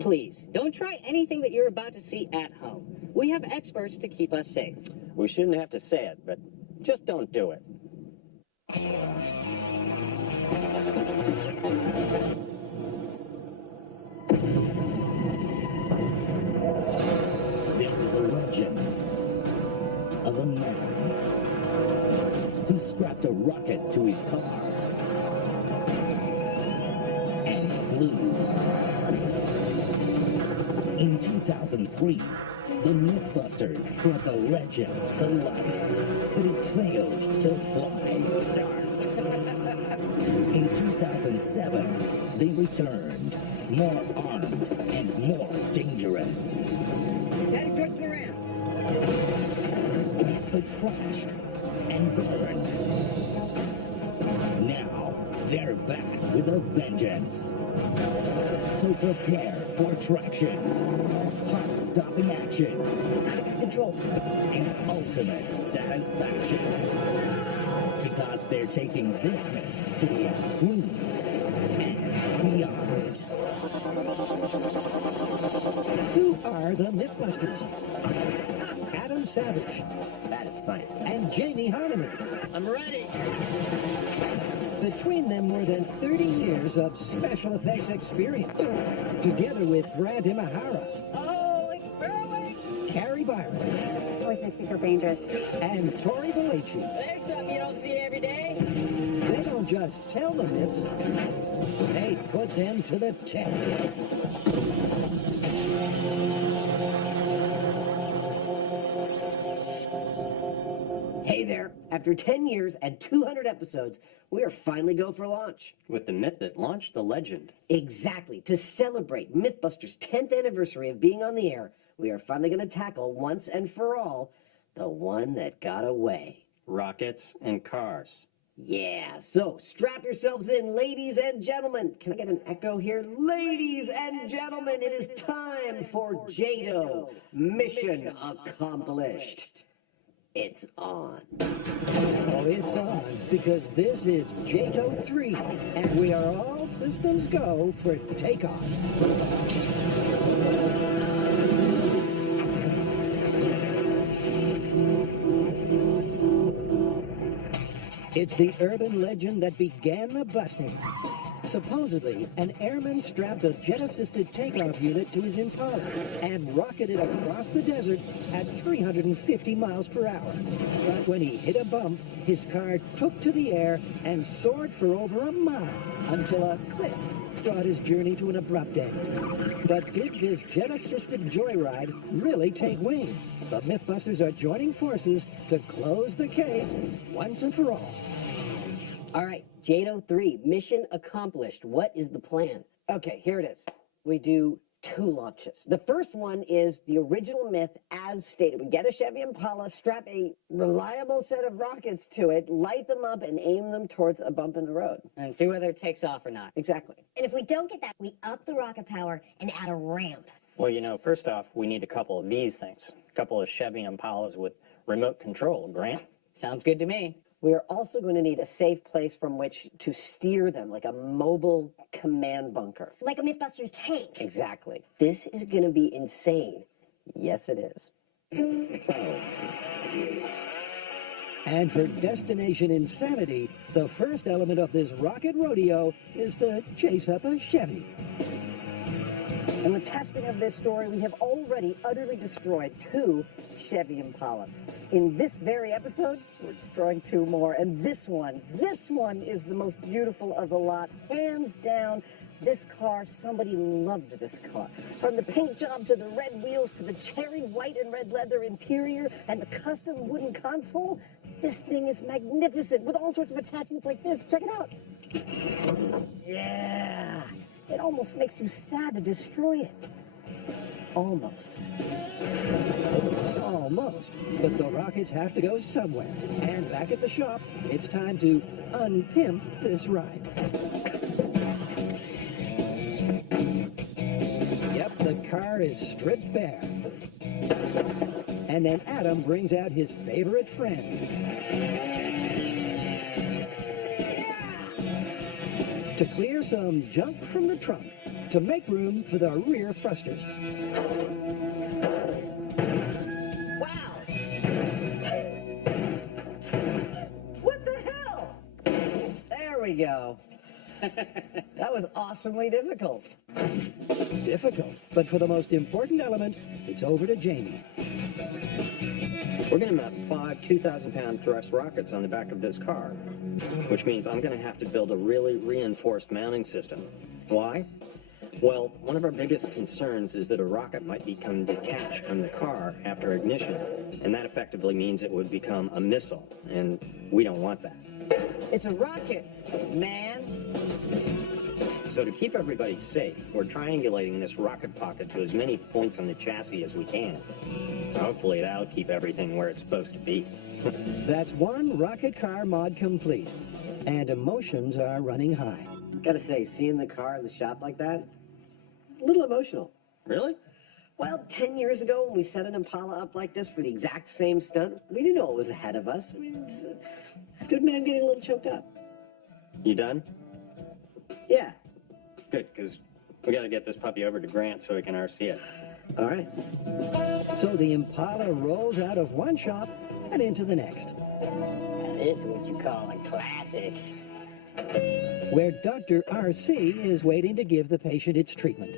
Please, don't try anything that you're about to see at home. We have experts to keep us safe. We shouldn't have to say it, but just don't do it. There is a legend of a man who strapped a rocket to his car and flew. In 2003, the MythBusters brought the legend to life, but it failed to fly. In 2007, they returned, more armed and more dangerous. Heading towards the ramp. But crashed and burned. Now, they're back with a vengeance. So prepare for traction, heart-stopping action, control, and ultimate satisfaction. Because they're taking this myth to the extreme and beyond. Who are the MythBusters? Adam Savage. That is science. And Jamie Heineman. I'm ready. Between them, more than 30 years of special effects experience. Together with Grant Imahara. Holy crowing! Carrie Byron. Always makes me feel dangerous. And Tori Belici. There's something you don't see every day. They don't just tell the myths, they put them to the test. Hey there, after 10 years and 200 episodes, we are finally go for launch. With the myth that launched the legend. Exactly, to celebrate MythBusters' 10th anniversary of being on the air, we are finally going to tackle once and for all the one that got away. Rockets and cars. Yeah, so strap yourselves in, ladies and gentlemen. Can I get an echo here? Ladies and gentlemen, it is time for JATO. Mission accomplished. It's on. Oh, it's on, because this is JATO 3, and we are all systems go for takeoff. It's the urban legend that began the busting. Supposedly, an airman strapped a jet-assisted takeoff unit to his Impala and rocketed across the desert at 350 miles per hour. But when he hit a bump, his car took to the air and soared for over a mile until a cliff brought his journey to an abrupt end. But did this jet-assisted joyride really take wing? The MythBusters are joining forces to close the case once and for all. All right, JATO 3, mission accomplished. What is the plan? Okay, here it is. We do 2 launches. The first one is the original myth as stated. We get a Chevy Impala, strap a reliable set of rockets to it, light them up, and aim them towards a bump in the road. And see whether it takes off or not. Exactly. And if we don't get that, we up the rocket power and add a ramp. Well, you know, first off, we need a couple of these things. A couple of Chevy Impalas with remote control, Grant. Sounds good to me. We are also going to need a safe place from which to steer them, like a mobile command bunker. Like a MythBusters tank. Exactly. This is going to be insane. Yes, it is. And for Destination Insanity, the first element of this rocket rodeo is to chase up a Chevy. In the testing of this story, we have already utterly destroyed 2 Chevy Impalas. In this very episode, we're destroying 2 more. And this one is the most beautiful of the lot. Hands down, this car, somebody loved this car. From the paint job to the red wheels to the cherry white and red leather interior and the custom wooden console, this thing is magnificent with all sorts of attachments like this. Check it out. Yeah. It almost makes you sad to destroy it. Almost. Almost. But the rockets have to go somewhere. And back at the shop, it's time to unpimp this ride. Yep, the car is stripped bare. And then Adam brings out his favorite friend. To clear some junk from the trunk, to make room for the rear thrusters. Wow! What the hell? There we go. That was awesomely difficult. Difficult, but for the most important element, it's over to Jamie. We're going to mount 5 2,000-pound thrust rockets on the back of this car, which means I'm going to have to build a really reinforced mounting system. Why? Well, one of our biggest concerns is that a rocket might become detached from the car after ignition, and that effectively means it would become a missile, and we don't want that. It's a rocket, man. So to keep everybody safe, we're triangulating this rocket pocket to as many points on the chassis as we can. Hopefully that'll keep everything where it's supposed to be. That's one rocket car mod complete, and emotions are running high. Gotta say, seeing the car in the shop like that, a little emotional. Really? Well, 10 years ago, when we set an Impala up like this for the exact same stunt, we didn't know what was ahead of us. I mean, it's a good man getting a little choked up. You done? Yeah. Good, because we got to get this puppy over to Grant so he can RC it. All right. So the Impala rolls out of one shop and into the next, This is what you call a classic. where Dr. RC is waiting to give the patient its treatment.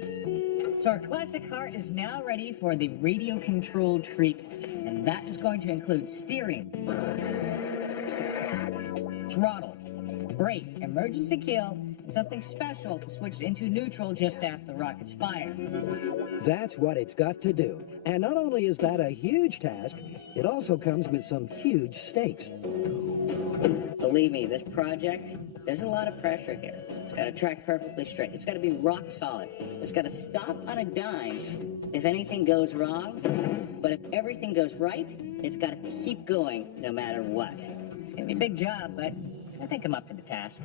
So our classic car is now ready for the radio-controlled treatment, and that is going to include steering, throttle, brake, emergency kill, and something special to switch into neutral just after the rocket's fired. That's what it's got to do. And not only is that a huge task, it also comes with some huge stakes. Believe me, this project, there's a lot of pressure here. It's got to track perfectly straight. It's got to be rock solid. It's got to stop on a dime if anything goes wrong. But if everything goes right, it's got to keep going no matter what. It's going to be a big job, but I think I'm up to the task.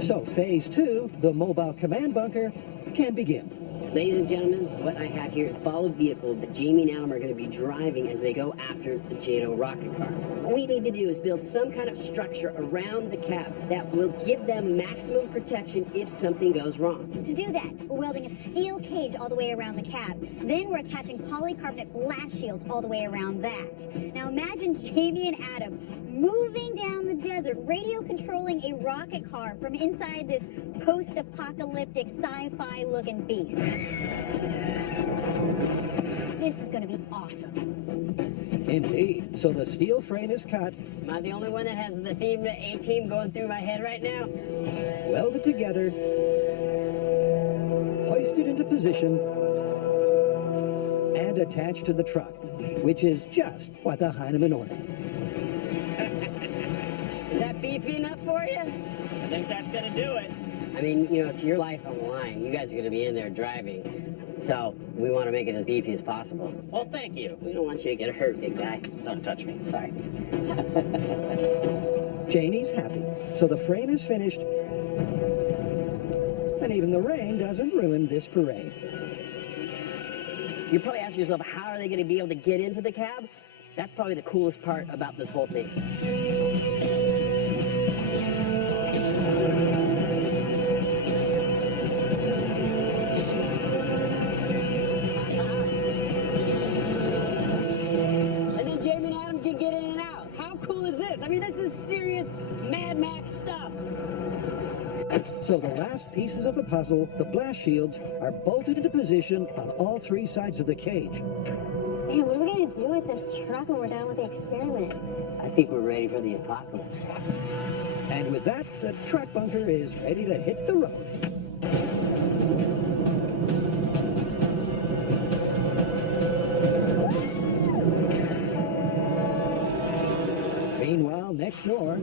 So phase 2, the mobile command bunker, can begin. Ladies and gentlemen, what I have here is a followed vehicle that Jamie and Adam are going to be driving as they go after the JATO rocket car. What we need to do is build some kind of structure around the cab that will give them maximum protection if something goes wrong. To do that, we're welding a steel cage all the way around the cab. Then we're attaching polycarbonate blast shields all the way around that. Now imagine Jamie and Adam moving down the desert, radio controlling a rocket car from inside this post-apocalyptic sci-fi looking beast. This is going to be awesome. Indeed. So the steel frame is cut, Am I the only one that has the theme A-Team going through my head right now? welded together, hoisted into position, and attached to the truck, which is just what the Heinemann ordered. Is that beefy enough for you? I think that's going to do it. I mean, you know, it's your life on the line. You guys are going to be in there driving. So we want to make it as beefy as possible. Well, thank you. We don't want you to get hurt, big guy. Don't touch me. Sorry. Jamie's happy. So the frame is finished, and even the rain doesn't ruin this parade. You're probably asking yourself, how are they going to be able to get into the cab? That's probably the coolest part about this whole thing. And then Jamie and Adam can get in and out. How cool is this? I mean, this is serious Mad Max stuff. So the last pieces of the puzzle, the blast shields, are bolted into position on all 3 sides of the cage. Man, what are we going to do with this truck when we're done with the experiment? I think we're ready for the apocalypse. And with that, the truck bunker is ready to hit the road. Meanwhile, next door,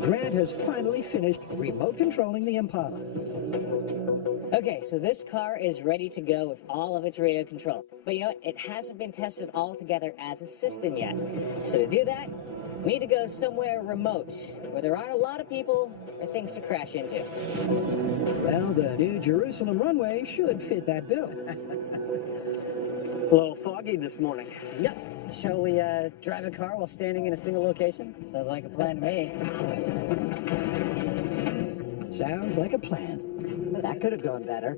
Grant has finally finished remote controlling the Impala. Okay, so this car is ready to go with all of its radio control. But you know what? It hasn't been tested all together as a system yet. So to do that, we need to go somewhere remote, where there aren't a lot of people or things to crash into. Well, the New Jerusalem runway should fit that bill. A little foggy this morning. Yep. Shall we drive a car while standing in a single location? Sounds like a plan to me. Sounds like a plan. That could have gone better.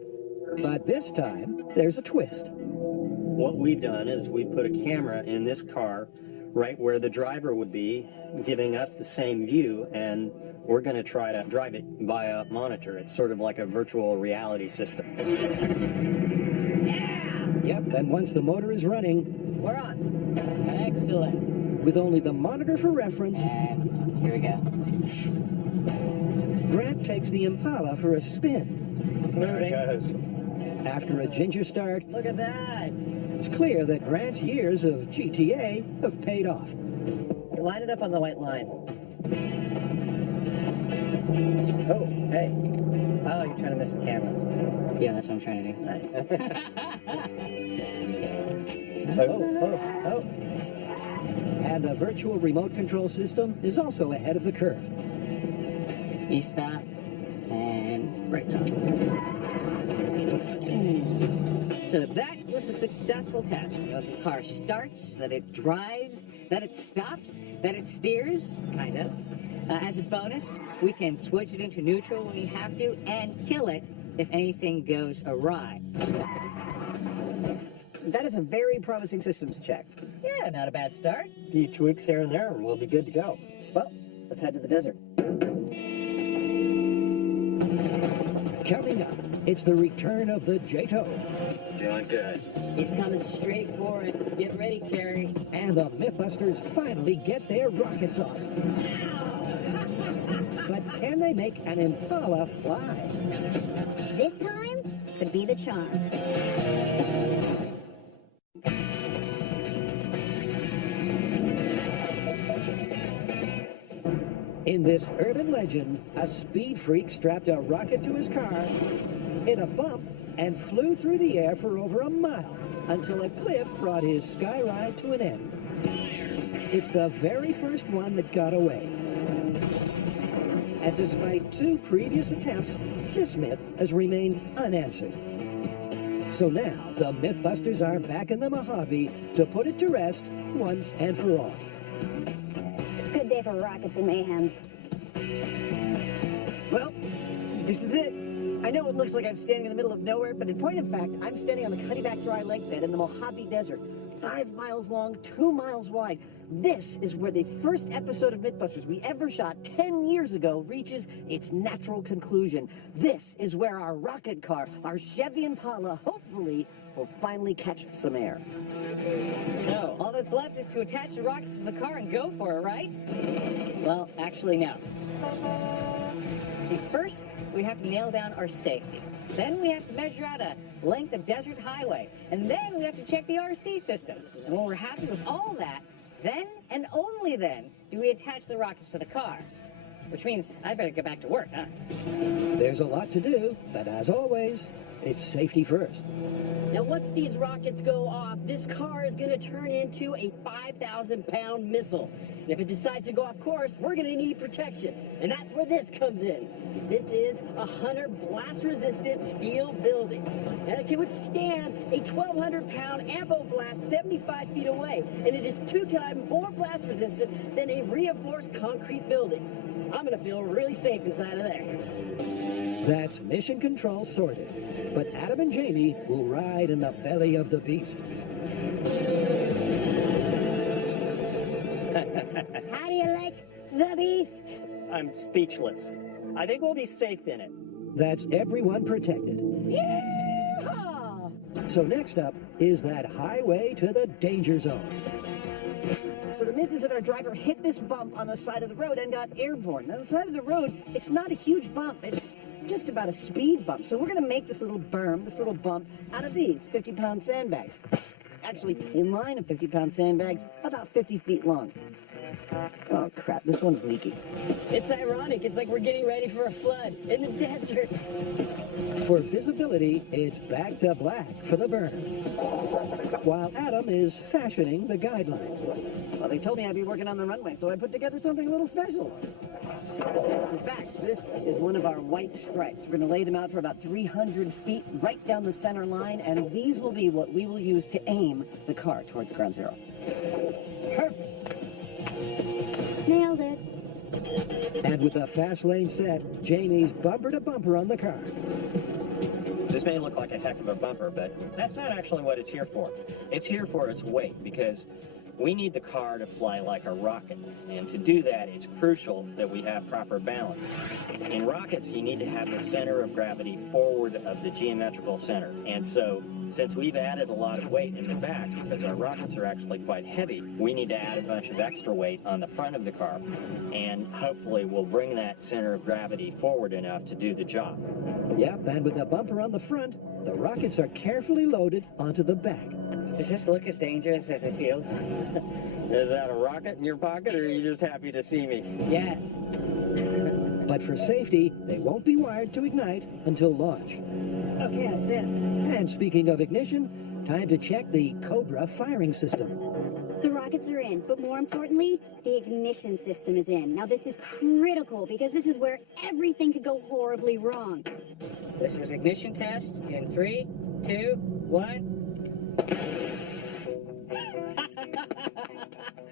But this time, there's a twist. What we've done is we put a camera in this car right where the driver would be, giving us the same view, and we're going to try to drive it via monitor. It's sort of like a virtual reality system. Yep, and once the motor is running, We're on. Excellent. with only the monitor for reference, And here we go. Grant takes the Impala for a spin. It's moving. Because After a ginger start, Look at that. it's clear that Grant's years of GTA have paid off. Line it up on the white line. Oh, hey. Oh, you're trying to miss the camera. Yeah, that's what I'm trying to do. Nice. Oh. And the virtual remote control system is also ahead of the curve. You stop, and brakes on. So that was a successful test. The car starts, that it drives, that it stops, that it steers, kind of. As a bonus, we can switch it into neutral when we have to, and kill it if anything goes awry. That is a very promising systems check. Yeah, not a bad start. a few tweaks here and there, and we'll be good to go. Well, let's head to the desert. Coming up, it's the return of the Jato. Doing good. He's coming straight for it. Get ready, Carrie. And the MythBusters finally get their rockets off. But can they make an Impala fly? This time could be the charm. In this urban legend, a speed freak strapped a rocket to his car, hit a bump, and flew through the air for over a mile until a cliff brought his sky ride to an end. It's the very first one that got away. And despite 2 previous attempts, this myth has remained unanswered. So now, the MythBusters are back in the Mojave to put it to rest once and for all. Good day for rockets and mayhem. Well, this is it. I know it looks like I'm standing in the middle of nowhere, but in point of fact, I'm standing on the Cuttyback Dry Lake bed in the Mojave Desert. 5 miles long, 2 miles wide. This is where the first episode of MythBusters we ever shot 10 years ago reaches its natural conclusion. This is where our rocket car, our Chevy Impala, hopefully will finally catch some air. So, all that's left is to attach the rockets to the car and go for it, right? Well, actually, no. See, first, we have to nail down our safety. Then we have to measure out a length of desert highway. And then we have to check the RC system. And when we're happy with all that, then and only then do we attach the rockets to the car. Which means I better get back to work, huh? There's a lot to do, but as always, it's safety first. Now, once these rockets go off, this car is going to turn into a 5,000-pound missile. And if it decides to go off course, we're going to need protection. And that's where this comes in. This is a Hunter blast-resistant steel building. And it can withstand a 1,200-pound ammo blast 75 feet away. And it is 2 times more blast-resistant than a reinforced concrete building. I'm going to feel really safe inside of there. That's mission control sorted. But Adam and Jamie will ride in the belly of the beast. How do you like the beast? I'm speechless. I think we'll be safe in it. That's everyone protected. Yeehaw! So next up is that highway to the danger zone. So the myth is that our driver hit this bump on the side of the road and got airborne. Now, the side of the road, it's not a huge bump. It's just about a speed bump. So we're going to make this little berm, this little bump, out of these 50-pound sandbags. Actually, in line of 50-pound sandbags, about 50 feet long. Oh, crap. This one's leaky. It's ironic. It's like we're getting ready for a flood in the desert. For visibility, it's back to black for the burn. While Adam is fashioning the guideline. Well, they told me I'd be working on the runway, so I put together something a little special. In fact, this is one of our white stripes. We're going to lay them out for about 300 feet right down the center line, and these will be what we will use to aim the car towards ground zero. Perfect. Nailed it. And with the fast lane set, Jamie's bumper to bumper on the car. This may look like a heck of a bumper, but that's not actually what it's here for. It's here for its weight, because we need the car to fly like a rocket. And to do that, it's crucial that we have proper balance. In rockets, you need to have the center of gravity forward of the geometrical center. And so, since we've added a lot of weight in the back, because our rockets are actually quite heavy, we need to add a bunch of extra weight on the front of the car. And hopefully we'll bring that center of gravity forward enough to do the job. Yep, and with the bumper on the front, the rockets are carefully loaded onto the back. Does this look as dangerous as it feels? Is that a rocket in your pocket, or are you just happy to see me? Yes. But for safety, they won't be wired to ignite until launch. Okay, that's it. And speaking of ignition, time to check the Cobra firing system. The rockets are in, but more importantly, the ignition system is in. Now, this is critical because this is where everything could go horribly wrong. This is ignition test in 3, 2, 1.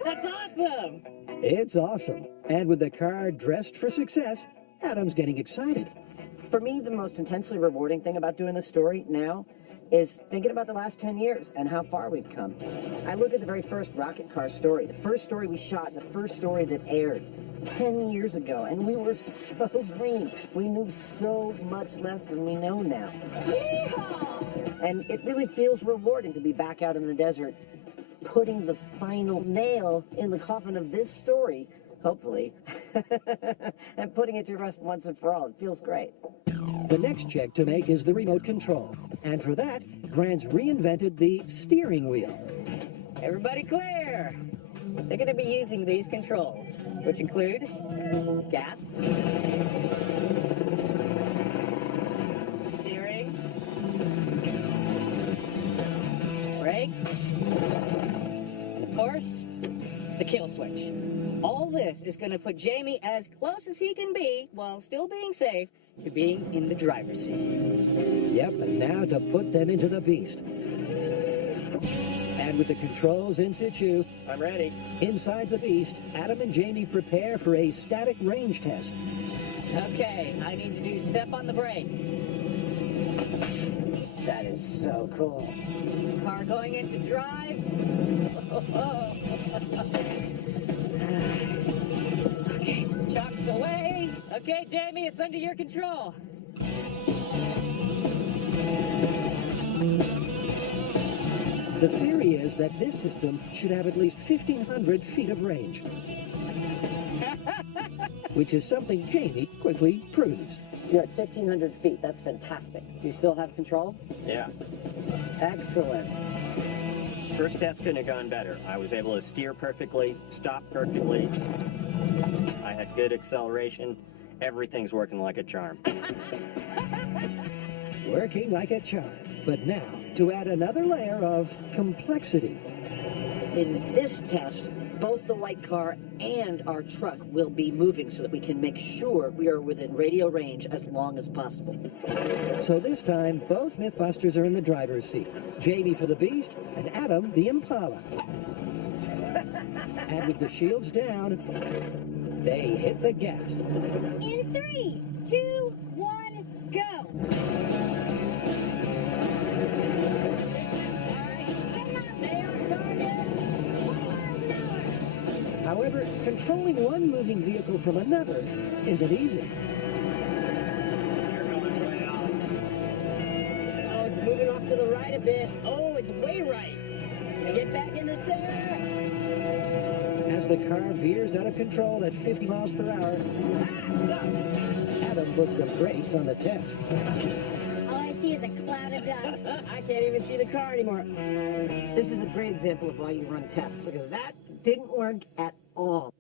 That's awesome! It's awesome. And with the car dressed for success, Adam's getting excited. For me, the most intensely rewarding thing about doing this story now is thinking about the last 10 years and how far we've come. I look at the very first rocket car story, the first story we shot, the first story that aired 10 years ago, and we were so green. We knew so much less than we know now. Yeehaw! And it really feels rewarding to be back out in the desert, putting the final nail in the coffin of this story, hopefully, and putting it to rest once and for all. It feels great. The next check to make is the remote control. And for that, Grant's reinvented the steering wheel. Everybody clear! They're going to be using these controls, which include gas, steering, brakes, and of course, the kill switch. All this is going to put Jamie as close as he can be, while still being safe, to being in the driver's seat. Yep, and now to put them into the beast. And with the controls in situ, I'm ready. inside the beast, Adam and Jamie prepare for a static range test. Okay, I need to do step on the brake. That is so cool. Car going into drive. Okay, chocks away. Okay, Jamie, it's under your control. The theory is that this system should have at least 1,500 feet of range, which is something Jamie quickly proves. You're at 1,500 feet. That's fantastic. You still have control? Yeah. Excellent. First test couldn't have gone better. I was able to steer perfectly, stop perfectly. I had good acceleration. Everything's working like a charm. Working like a charm. But now, to add another layer of complexity. In this test, both the white car and our truck will be moving so that we can make sure we are within radio range as long as possible. So this time, both Mythbusters are in the driver's seat. Jamie for the Beast, and Adam the Impala. And with the shields down, they hit the gas. In 3, 2, 1, go! However, controlling one moving vehicle from another isn't easy. Oh, it's moving off to the right a bit. Oh, it's way right. Now get back in the center. As the car veers out of control at 50 miles per hour, Adam puts the brakes on the test. All I see is a cloud of dust. I can't even see the car anymore. This is a great example of why you run tests, because that didn't work at all.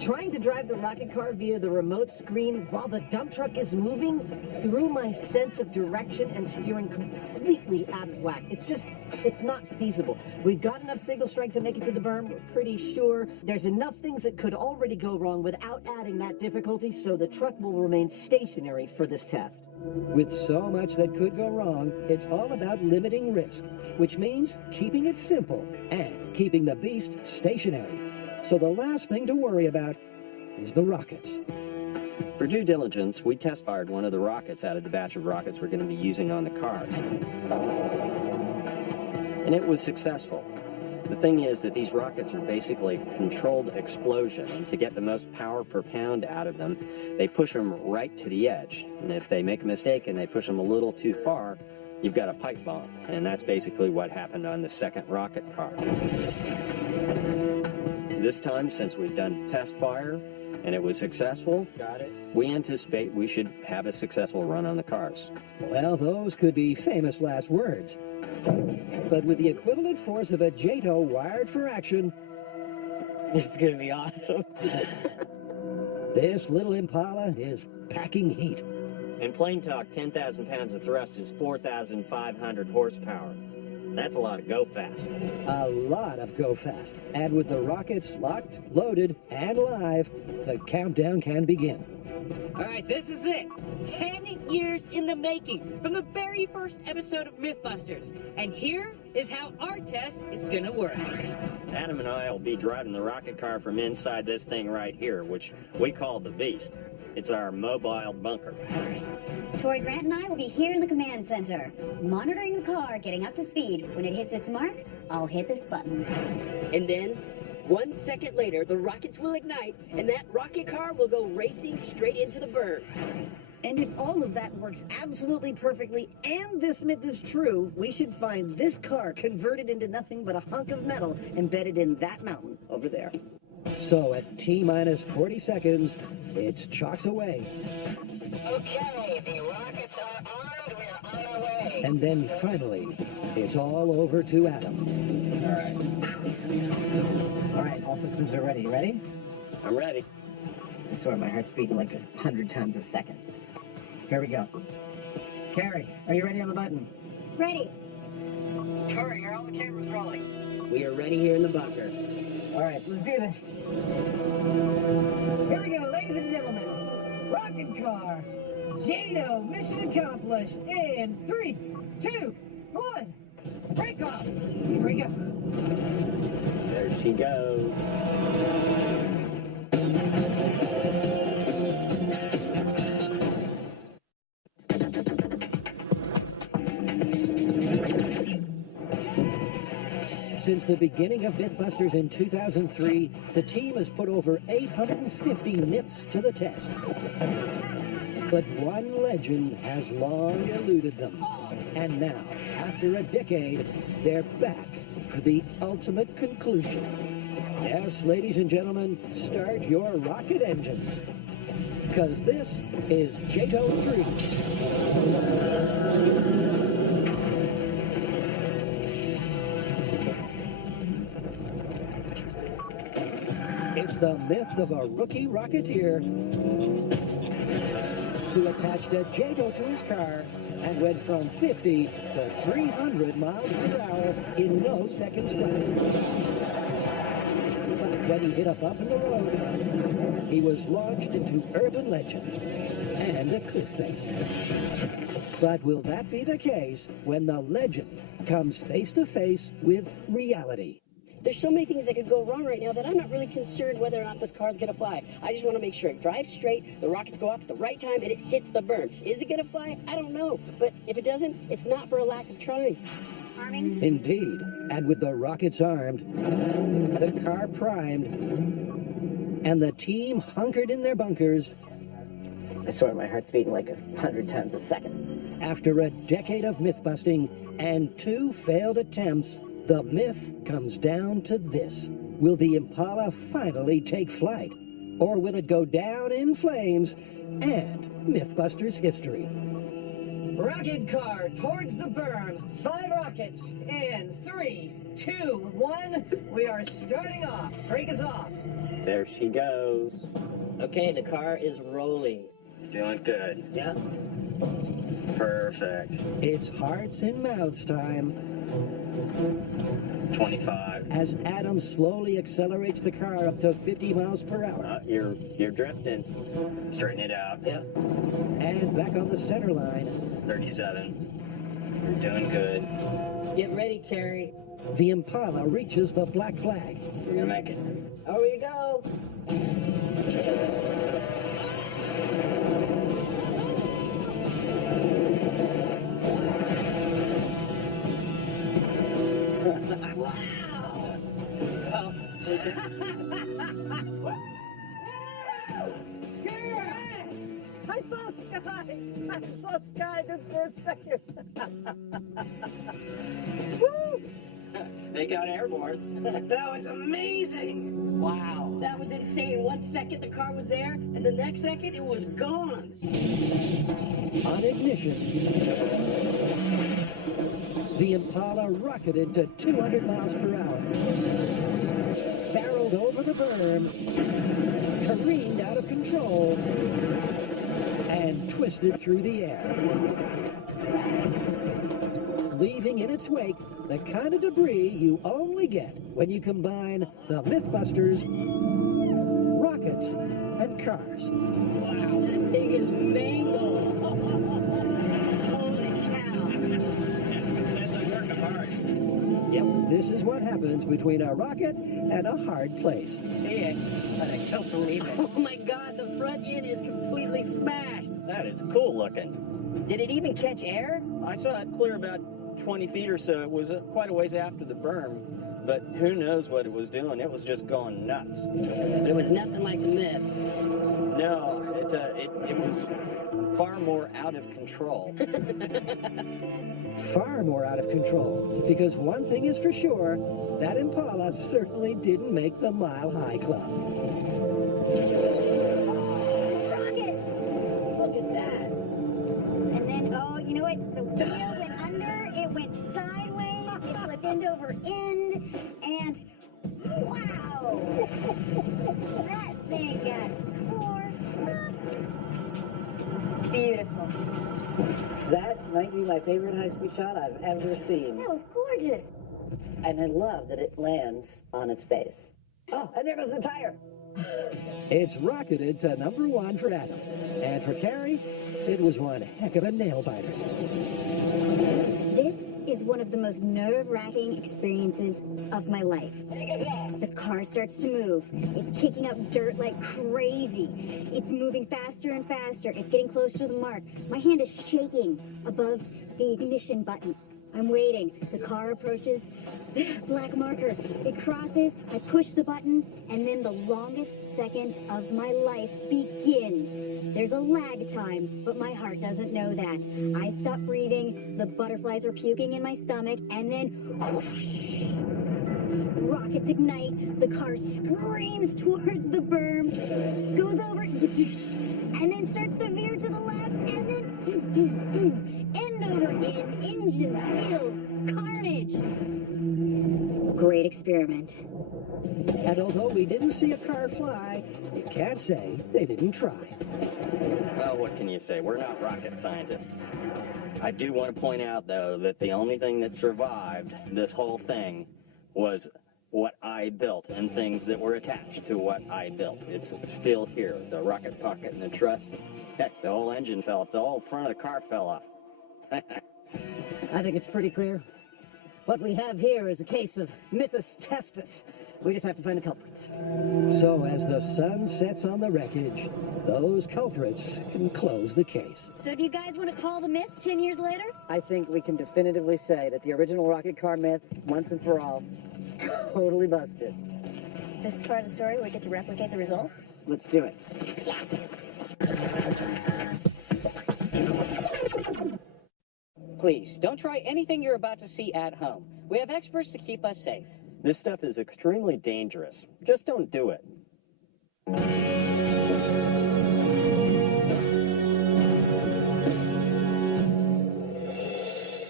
Trying to drive the rocket car via the remote screen while the dump truck is moving threw my sense of direction and steering completely out of whack. It's not feasible. We've got enough signal strength to make it to the berm. We're pretty sure there's enough things that could already go wrong without adding that difficulty, so the truck will remain stationary for this test. With so much that could go wrong, it's all about limiting risk, which means keeping it simple and keeping the beast stationary. So the last thing to worry about is the rockets. For due diligence, we test fired one of the rockets out of the batch of rockets we're going to be using on the cars. And it was successful. The thing is that these rockets are basically controlled explosion, and to get the most power per pound out of them, they push them right to the edge. And if they make a mistake and they push them a little too far, you've got a pipe bomb. And that's basically what happened on the second rocket car. This time, since we've done test fire and it was successful, we anticipate we should have a successful run on the cars. Well, those could be famous last words. But with the equivalent force of a JATO wired for action, It's going to be awesome. this little Impala is packing heat. In plain talk, 10,000 pounds of thrust is 4,500 horsepower. That's a lot of go fast. A lot of go fast. And with the rockets locked, loaded, and live, the countdown can begin. All right, this is it. 10 years in the making, from the very first episode of MythBusters. And here is how our test is gonna work. Adam and I will be driving the rocket car from inside this thing right here, which we call the Beast. It's our mobile bunker. Tori Grant and I will be here in the command center, monitoring the car getting up to speed. When it hits its mark, I'll hit this button. And then, 1 second later, the rockets will ignite, and that rocket car will go racing straight into the berm. And if all of that works absolutely perfectly and this myth is true, we should find this car converted into nothing but a hunk of metal embedded in that mountain over there. So at T-minus 40 seconds, it's chalks away. Okay, the rockets are armed. We are on our way. And then finally, it's all over to Adam. All right, all systems are ready. You ready? I'm ready. I swear my heart's beating like 100 times a second. Here we go. Carrie, are you ready on the button? Ready. Tori, are all the cameras rolling? We are ready here in the bunker. All right, let's do this. Here we go, ladies and gentlemen. Rocket car, JATO, mission accomplished in 3, 2, 1. Break off. Here we go. There she goes. Since the beginning of MythBusters in 2003, the team has put over 850 myths to the test. But one legend has long eluded them. And now, after a decade, they're back for the ultimate conclusion. Yes, ladies and gentlemen, start your rocket engines. Because this is JATO 3. It's the myth of a rookie rocketeer who attached a JATO to his car and went from 50 to 300 miles per hour in no seconds flat. But when he hit a bump in the road, he was launched into urban legend and a cliff face. But will that be the case when the legend comes face to face with reality? There's so many things that could go wrong right now that I'm not really concerned whether or not this car's going to fly. I just want to make sure it drives straight, the rockets go off at the right time, and it hits the berm. Is it going to fly? I don't know. But if it doesn't, it's not for a lack of trying. Arming. Indeed. And with the rockets armed, the car primed, and the team hunkered in their bunkers, I swear my heart's beating like 100 times a second. after a decade of myth-busting and 2 failed attempts, the myth comes down to this. Will the Impala finally take flight? Or will it go down in flames and MythBusters history? Rocket car towards the berm. 5 rockets in 3, 2, 1. We are starting off. Break us off. There she goes. Okay, the car is rolling. Doing good. Yeah. Perfect. It's hearts and mouths time 25. as Adam slowly accelerates the car up to 50 miles per hour. You're drifting. Straighten it out. Yeah. And back on the center line, 37. You're doing good. Get ready, Carrie. the Impala reaches the black flag. You're gonna make it. Over you go. I saw sky. I saw sky just for a second. Woo! They got airborne. That was amazing. Wow. That was insane. 1 second the car was there, and the next second it was gone. On ignition, the Impala rocketed to 200 miles per hour, barreled over the berm, careened out of control, and twisted through the air, leaving in its wake the kind of debris you only get when you combine the MythBusters, rockets, and cars. Wow, that thing is mangled. Holy cow. That's a work of art. Yep, this is what happens between a rocket and a hard place. See it, but I don't believe it. Oh my God, the front end is completely smashed. That is cool looking. Did it even catch air? I saw it clear about 20 feet or so. It was quite a ways after the berm, but who knows what it was doing. It was just going nuts. But it was nothing like the Myth. No, it was far more out of control. Far more out of control, because one thing is for sure, that Impala certainly didn't make the Mile High Club. Rockets! Look at that. And then, oh, you know what? The wheel went under, it went sideways, it flipped end over end, and wow! That thing got torn up. Beautiful. That might be my favorite high-speed shot I've ever seen. That was gorgeous. And I love that it lands on its base. Oh, and there goes the tire. It's rocketed to #1 for Adam. And for Carrie, it was one heck of a nail-biter. This is one of the most nerve-wracking experiences of my life. The car starts to move. It's kicking up dirt like crazy. It's moving faster and faster. It's getting closer to the mark. My hand is shaking above the ignition button. I'm waiting. The car approaches the black marker. It crosses. I push the button, and then the longest second of my life begins. There's a lag time, but my heart doesn't know that. I stop breathing. The butterflies are puking in my stomach, and then whoosh, rockets ignite. The car screams towards the berm, goes over, and then starts to veer to the left, and then end over end, engines, wheels, carnage. Great experiment. And although we didn't see a car fly, you can't say they didn't try. Well, what can you say? We're not rocket scientists. I do want to point out, though, that the only thing that survived this whole thing was what I built and things that were attached to what I built. It's still here. The rocket pocket and the truss. Heck, the whole engine fell off. The whole front of the car fell off. I think it's pretty clear. What we have here is a case of MythBusters. We just have to find the culprits. So as the sun sets on the wreckage, those culprits can close the case. So do you guys want to call the myth 10 years later? I think we can definitively say that the original rocket car myth, once and for all, totally busted. Is this the part of the story where we get to replicate the results? Let's do it. Please, don't try anything you're about to see at home. We have experts to keep us safe. This stuff is extremely dangerous. Just don't do it.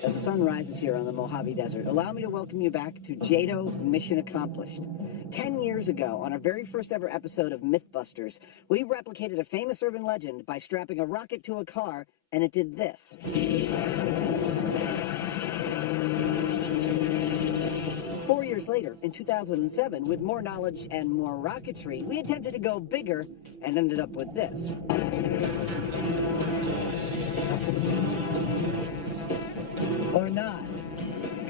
As the sun rises here on the Mojave Desert, allow me to welcome you back to JATO Mission Accomplished. 10 years ago, on our very first ever episode of MythBusters, we replicated a famous urban legend by strapping a rocket to a car, and it did this. 4 years later, in 2007, with more knowledge and more rocketry, we attempted to go bigger and ended up with this. Or not.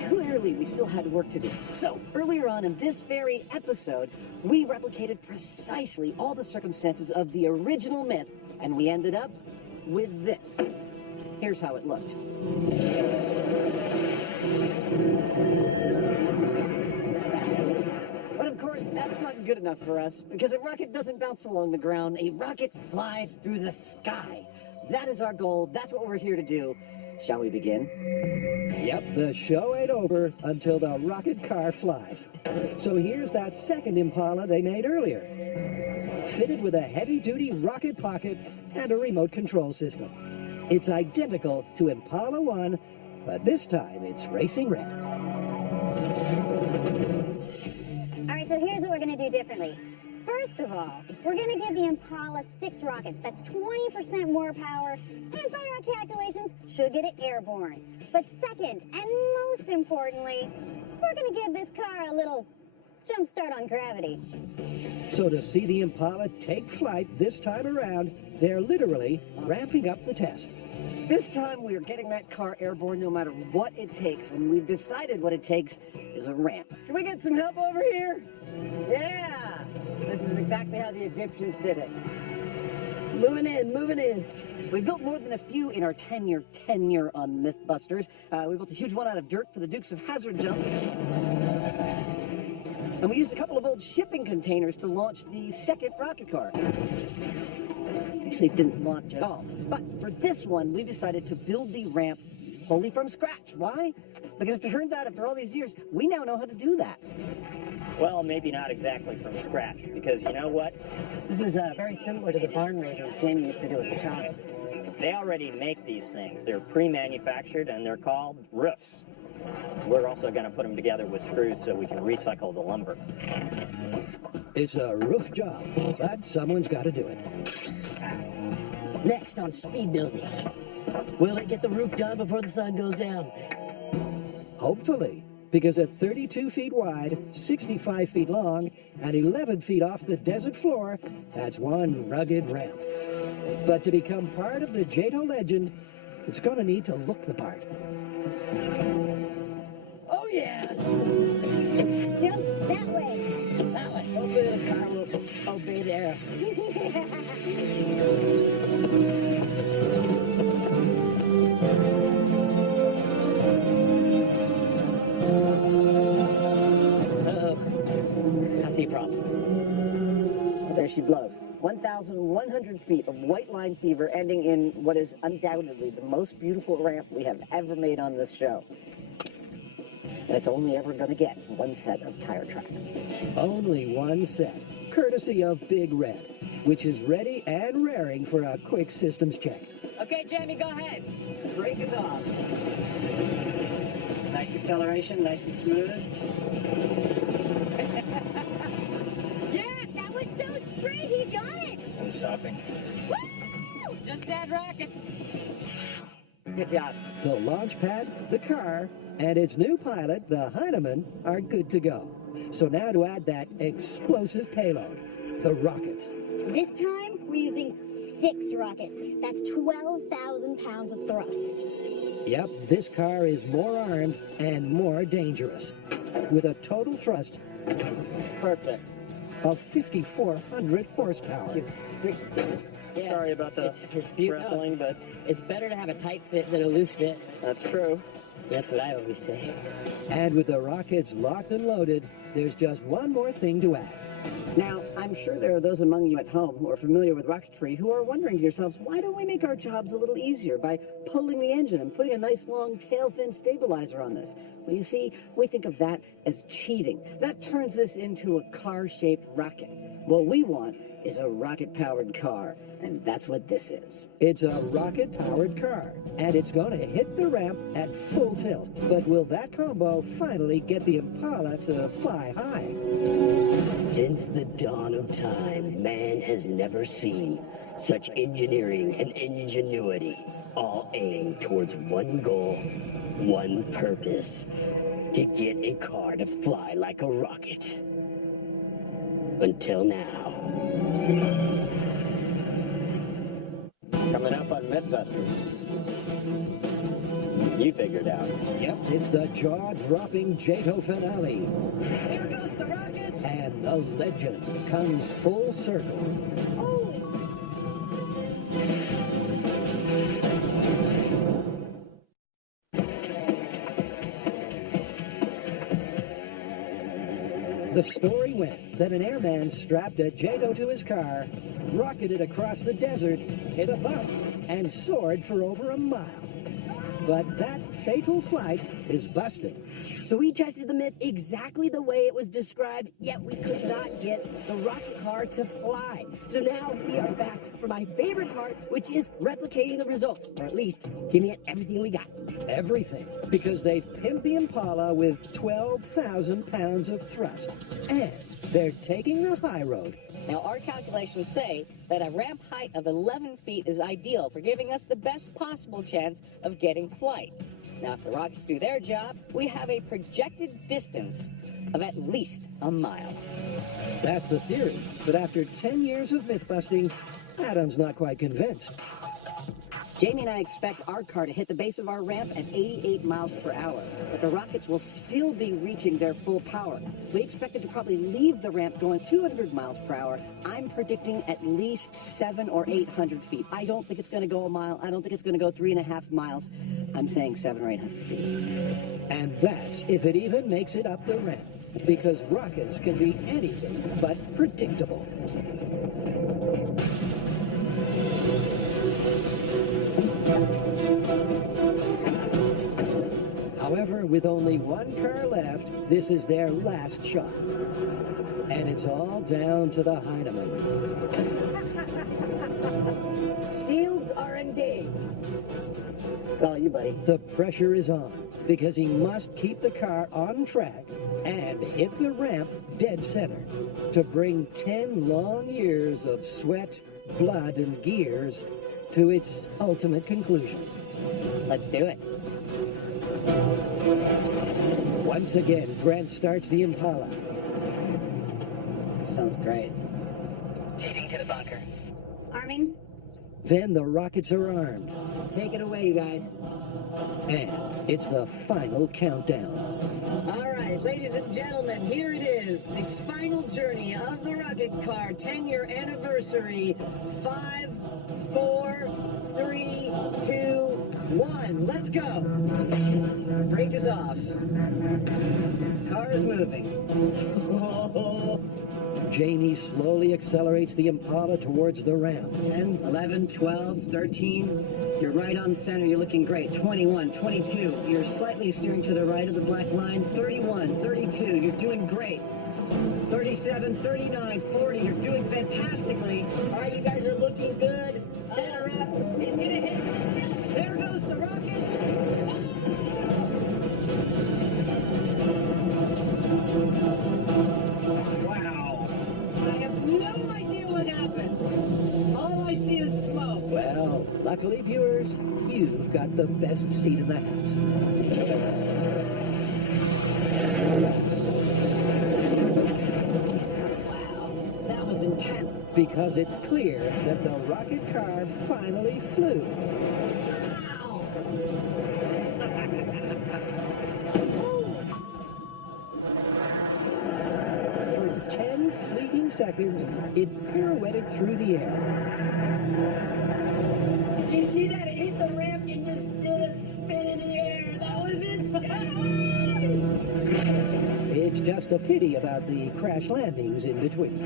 Clearly clearly we still had work to do. So, earlier on in this very episode, we replicated precisely all the circumstances of the original myth, and we ended up with this. Here's how it looked. But of course, that's not good enough for us, because a rocket doesn't bounce along the ground. A rocket flies through the sky. That is our goal. That's what we're here to do. Shall we begin? Yep, the show ain't over until the rocket car flies. So here's that second Impala they made earlier. Fitted with a heavy-duty rocket pocket and a remote control system. It's identical to Impala 1, but this time it's racing red. All right, so here's what we're going to do differently. First of all, we're going to give the Impala 6 rockets. That's 20% more power, and by our calculations, should get it airborne. But second, and most importantly, we're going to give this car a little jump start on gravity. So to see the Impala take flight this time around, they're literally ramping up the test. This time we are getting that car airborne no matter what it takes, and we've decided what it takes is a ramp. Can we get some help over here? Yeah! This is exactly how the Egyptians did it. Moving in, moving in. We built more than a few in our 10-year tenure on MythBusters. We built a huge one out of dirt for the Dukes of Hazzard jump. And we used a couple of old shipping containers to launch the second rocket car. Actually, it didn't launch at all. But for this one, we decided to build the ramp wholly from scratch. Why? Because it turns out after all these years, we now know how to do that. Well, maybe not exactly from scratch, because you know what? This is very similar to the barn raisers Jamie used to do as a child. They already make these things. They're pre-manufactured, and they're called roofs. We're also going to put them together with screws so we can recycle the lumber. It's a roof job, but someone's got to do it. Next on speed building. Will it get the roof done before the sun goes down? Hopefully, because at 32 feet wide, 65 feet long, and 11 feet off the desert floor, that's one rugged ramp. But to become part of the JATO legend, it's going to need to look the part. Oh, yeah! Jump that way. That way. Hopefully the car will obey there. Uh-oh. I see a problem. There she blows. 1,100 feet of white line fever ending in what is undoubtedly the most beautiful ramp we have ever made on this show. And it's only ever going to get one set of tire tracks. Only one set, courtesy of Big Red, which is ready and raring for a quick systems check. Okay, Jamie, go ahead. Brake is off. Nice acceleration, nice and smooth. Yes, that was so straight. He's got it. I'm stopping. Woo! Just add rockets. Good job. The launch pad, the car, and its new pilot, the Heinemann, are good to go. So now to add that explosive payload, the rockets. This time, we're using 6 rockets. That's 12,000 pounds of thrust. Yep, this car is more armed and more dangerous, with a total thrust Perfect. of 5,400 horsepower. Yeah, Sorry about the it's beautiful. wrestling, but It's better to have a tight fit than a loose fit. that's true. That's what I always say. And with the rockets locked and loaded, there's just one more thing to add. Now, I'm sure there are those among you at home who are familiar with rocketry who are wondering to yourselves, why don't we make our jobs a little easier by pulling the engine and putting a nice long tail fin stabilizer on this? Well, you see, we think of that as cheating. That turns this into a car-shaped rocket. What we want is a rocket-powered car, and that's what this is. It's a rocket-powered car, and it's going to hit the ramp at full tilt. But will that combo finally get the Impala to fly high? Since the dawn of time, man has never seen such engineering and ingenuity, all aimed towards one goal, one purpose, to get a car to fly like a rocket. Until now. Coming up on MythBusters. You figured out. Yep, it's the jaw-dropping JATO finale. Here goes the rockets. And the legend comes full circle. Holy! The story went that an airman strapped a JATO to his car, rocketed across the desert, hit a bump, and soared for over a mile. But that fatal flight is busted. So we tested the myth exactly the way it was described, yet we could not get the rocket car to fly. So now we are back for my favorite part, which is replicating the results, or at least giving it everything we got. Everything, because they've pimped the Impala with 12,000 pounds of thrust. And they're taking the high road. Now, our calculations say that a ramp height of 11 feet is ideal for giving us the best possible chance of getting flight. Now, if the rockets do their job, we have a projected distance of at least a mile. That's the theory, but after 10 years of myth-busting, Adam's not quite convinced. Jamie and I expect our car to hit the base of our ramp at 88 miles per hour, but the rockets will still be reaching their full power. We expect it to probably leave the ramp going 200 miles per hour. I'm predicting at least 700 or 800 feet. I don't think it's going to go a mile. I don't think it's going to go 3.5 miles. I'm saying 700 or 800 feet. And that's if it even makes it up the ramp, because rockets can be anything but predictable. However, with only one car left, this is their last shot. And it's all down to the Heinemann. Shields are engaged. It's all you, buddy. The pressure is on, because he must keep the car on track and hit the ramp dead center to bring 10 long years of sweat, blood, and gears to its ultimate conclusion. Let's do it. Once again, Grant starts the Impala. Sounds great. Leading to the bunker. Arming. Then the rockets are armed, Take it away, you guys. and it's the final countdown. All right, ladies and gentlemen, here it is, the final journey of the rocket car 10-year anniversary. 5, 4, 3, 2, 1. Let's go. Brake is off. Car is moving. Jamie slowly accelerates the Impala towards the ramp. 10, 11, 12, 13. You're right on center. You're looking great. 21, 22. You're slightly steering to the right of the black line. 31, 32. You're doing great. 37, 39, 40. You're doing fantastically. All right, you guys are looking good. Center up. He's gonna hit. There goes the rocket. Wow. I have no idea what happened. All I see is smoke. Well, luckily, viewers, you've got the best seat in the house. That was intense. Because it's clear that the rocket car finally flew. For 10 fleeting seconds, it pirouetted through the air. Did you see that? It hit the ramp and just did a spin in the air. That was insane! It's just a pity about the crash landings in between.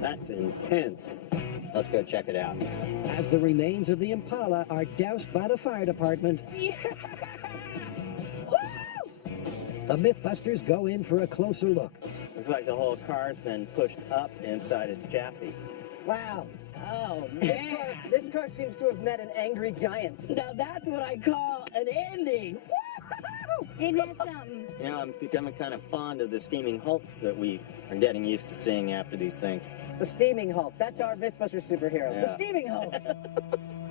That's intense. Let's go check it out. As the remains of the Impala are doused by the fire department, the MythBusters go in for a closer look. Looks like the whole car's been pushed up inside its chassis. Wow. Oh, This man. this car seems to have met an angry giant. Now that's what I call an ending. Isn't that something? You know, I'm becoming kind of fond of the steaming hulks that we are getting used to seeing after these things. The Steaming Hulk. That's our Mythbusters superhero. The Yeah. Steaming Hulk.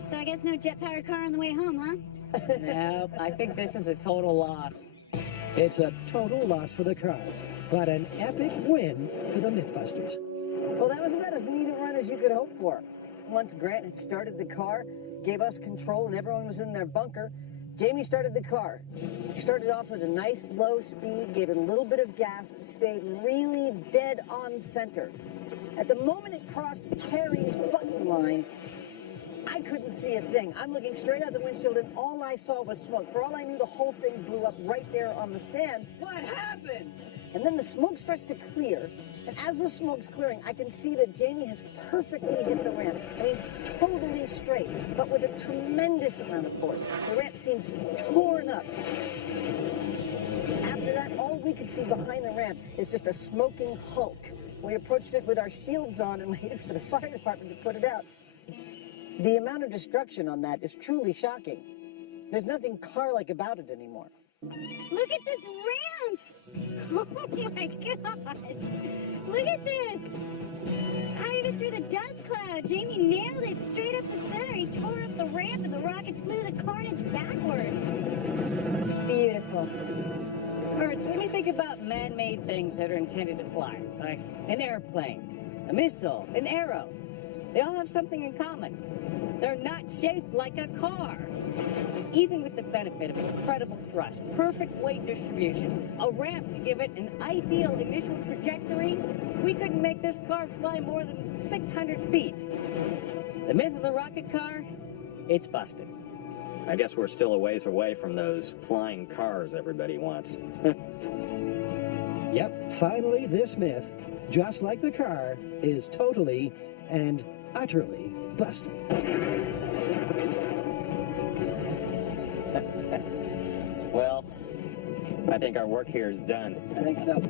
So I guess no jet-powered car on the way home, huh? Nope, I think this is a total loss. It's a total loss for the car, but an epic win for the MythBusters. Well, that was about as neat a run as you could hope for. once Grant had started the car, gave us control, and everyone was in their bunker, Jamie started the car. He started off at a nice low speed, gave it a little bit of gas, stayed really dead on center. At the moment it crossed Carrie's button line, I couldn't see a thing. I'm looking straight out the windshield, and all I saw was smoke. For all I knew, the whole thing blew up right there on the stand. What happened? And then the smoke starts to clear, and as the smoke's clearing, I can see that Jamie has perfectly hit the ramp. I mean, totally straight, but with a tremendous amount of force. The ramp seems torn up. After that, all we could see behind the ramp is just a smoking hulk. We approached it with our shields on and waited for the fire department to put it out. The amount of destruction on that is truly shocking. There's nothing car-like about it anymore. Look at this ramp! Oh my God! Look at this! Not even through the dust cloud. Jamie nailed it straight up the center. He tore up the ramp and the rockets blew the carnage backwards. Beautiful. Birds, when you think about man-made things that are intended to fly, like an airplane, a missile, an arrow, they all have something in common. They're not shaped like a car. Even with the benefit of incredible thrust, perfect weight distribution, a ramp to give it an ideal initial trajectory, we couldn't make this car fly more than 600 feet. The myth of the rocket car, it's busted. I guess we're still a ways away from those flying cars everybody wants. Yep, finally this myth, just like the car, is totally and utterly busted. Well, I think our work here is done. I think so.